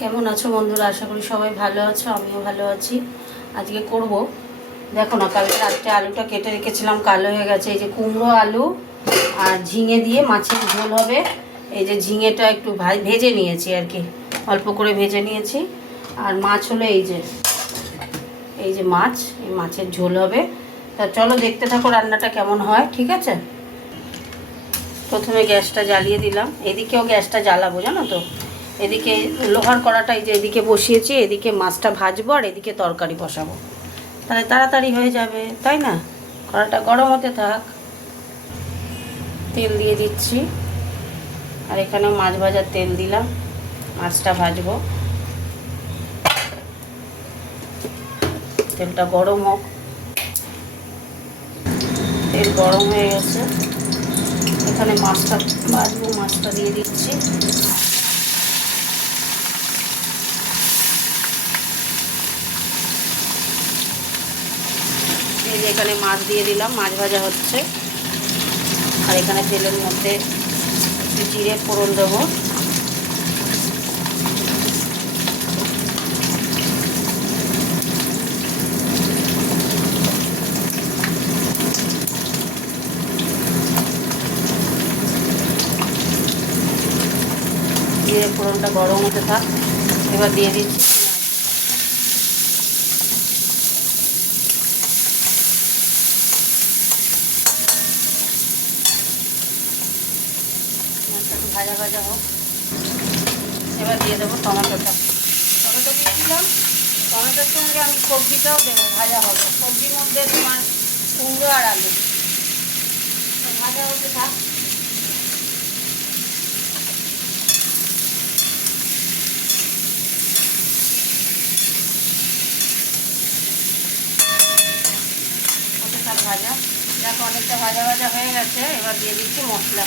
কেমন আছো বন্ধুরা? আশা করি সবাই ভালো আছো, আমিও ভালো আছি। আজকে করব, দেখো না, কালকে রাত্রে আলুটা কেটে রেখেছিলাম, কালো হয়ে গেছে। এই যে কুমড়ো আলু আর ঝিঙে দিয়ে মাছের ঝোল হবে। এই যে ঝিঙেটা একটু ভেজে নিয়েছি আর কি, অল্প করে ভেজে নিয়েছি। আর মাছ হলো এই যে মাছ, এই মাছের ঝোল হবে। তা চলো দেখতে থাকো রান্নাটা কেমন হয়, ঠিক আছে? প্রথমে গ্যাসটা জ্বালিয়ে দিলাম, এদিকেও গ্যাসটা জ্বালাবো, জানো তো। এদিকে লোহার কড়াটা এই যে এদিকে বসিয়েছি, এদিকে মাছটা ভাজবো আর এদিকে তরকারি বসাবো, তাহলে তাড়াতাড়ি হয়ে যাবে, তাই না? কড়াটা গরম হতে থাক। তেল দিয়ে দিচ্ছি, আর এখানে মাছ ভাজার তেল দিলাম, মাছটা ভাজবো। তেলটা গরম হোক। তেল গরম হয়ে গেছে, এখানে মাছটা ভাজবো, মাছটা দিয়ে দিচ্ছি। এই যে এখানে মাছ দিয়ে দিলাম, মাছ ভাজা হচ্ছে। আর এখানে তেলের মধ্যে একটু জিরে ফোড়ন দেবো। জিরে ফোড়নটা গরম হতে থাক। এবার দিয়ে দিচ্ছি একটু ভাজা ভাজা হোক। এবার দিয়ে দেবো টমেটোটা। টমেটো দিয়ে দিলাম, টমেটোর সঙ্গে আমি সবজিটাও দেবো, ভাজা হবে। সবজির মধ্যে তোমার কুমড়ো আর আলু ভাজা হতে থাক। হতে থাক ভাজা। দেখো অনেকটা ভাজা ভাজা হয়ে গেছে। এবার দিয়ে দিচ্ছি মশলা,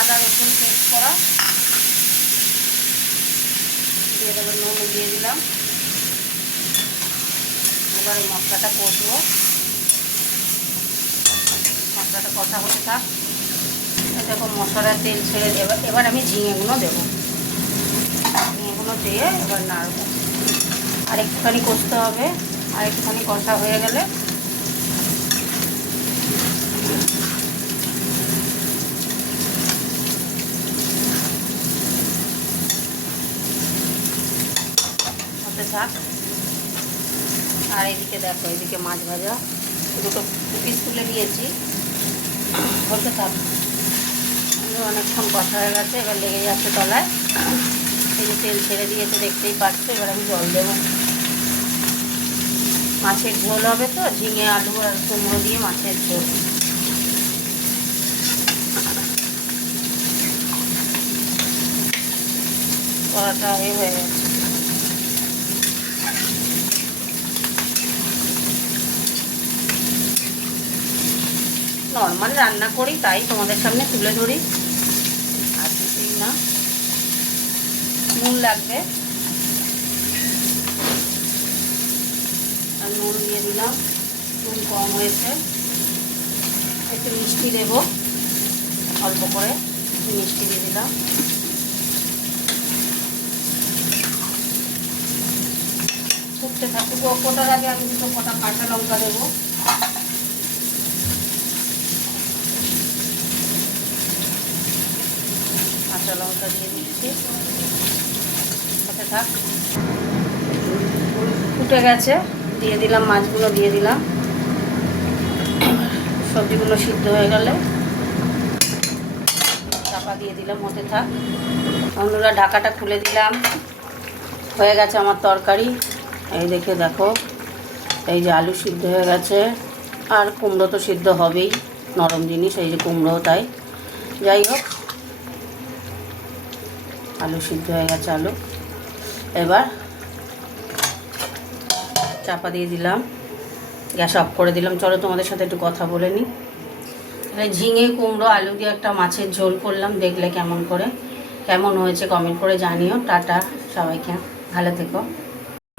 আদা রসুন পেস্ট করা দিয়ে দেবো, নুন দিয়ে দিলাম। এবার এই মশলাটা কষবো, মশলাটা কষা হতে থাক। দেখো মশলার তেল ছেড়ে এবার আমি ঝিঙেগুলো দেবো, ঝিঙেগুলো দিয়ে এবার নাড়বো। আর একটুখানি কষতে হবে, আর একটুখানি কষা হয়ে গেলে হতে থাক। আর এদিকে দেখো, এদিকে মাছ ভাজা দুটো পিস তুলে নিয়েছি, হতে থাক। অনেকক্ষণ কষা হয়ে গেছে, এবার লেগে যাচ্ছে তলায়। এই যে তেল ছেড়ে দিয়েছে, দেখতেই পাচ্ছ। এবার আমি জল দেবো, মাছের ঝোল হবে তো, ঝিঙে আলু আর কুমড়ো দিয়ে মাছের ঝোল। কড়াটা হয়ে গেছে। নর্মাল রান্না করি, তাই তোমাদের সামনে তুলে ধরি, আর কিছুই না। নুন লাগবে, আর নুন দিয়ে দিলাম, নুন কম হয়েছে। একটু মিষ্টি দেবো, অল্প করে মিষ্টি দিয়ে দিলাম। ফুটতে থাকুক। ফোটার আগে আমি দুটো কটা কাঁচা লঙ্কা দেবো। কাঁচা লঙ্কা দিয়ে দিচ্ছি, সাথে থাক। ফুটে গেছে, দিয়ে দিলাম মাছগুলো, দিয়ে দিলাম। সবজিগুলো সিদ্ধ হয়ে গেলে চাপা দিয়ে দিলাম, হতে থাক। বন্ধুরা ঢাকাটা খুলে দিলাম, হয়ে গেছে আমার তরকারি। এই দেখো, এই যে আলু সিদ্ধ হয়ে গেছে, আর কুমড়ো তো সিদ্ধ হবেই, নরম জিনিস, এই যে কুমড়ো, তাই যাই হোক। আলু সিদ্ধ হয়ে গেছে, আলু। এবার চাপা দিয়ে দিলাম, গ্যাস অফ করে দিলাম। চলো তোমাদের সাথে একটু কথা বলে নিই। ঝিঙে কুমড়ো আলু দিয়ে একটা মাছের ঝোল করলাম, দেখলে কেমন হয়েছে কমেন্ট করে জানিও। টাটা সবাইকে, ভালো থেকো।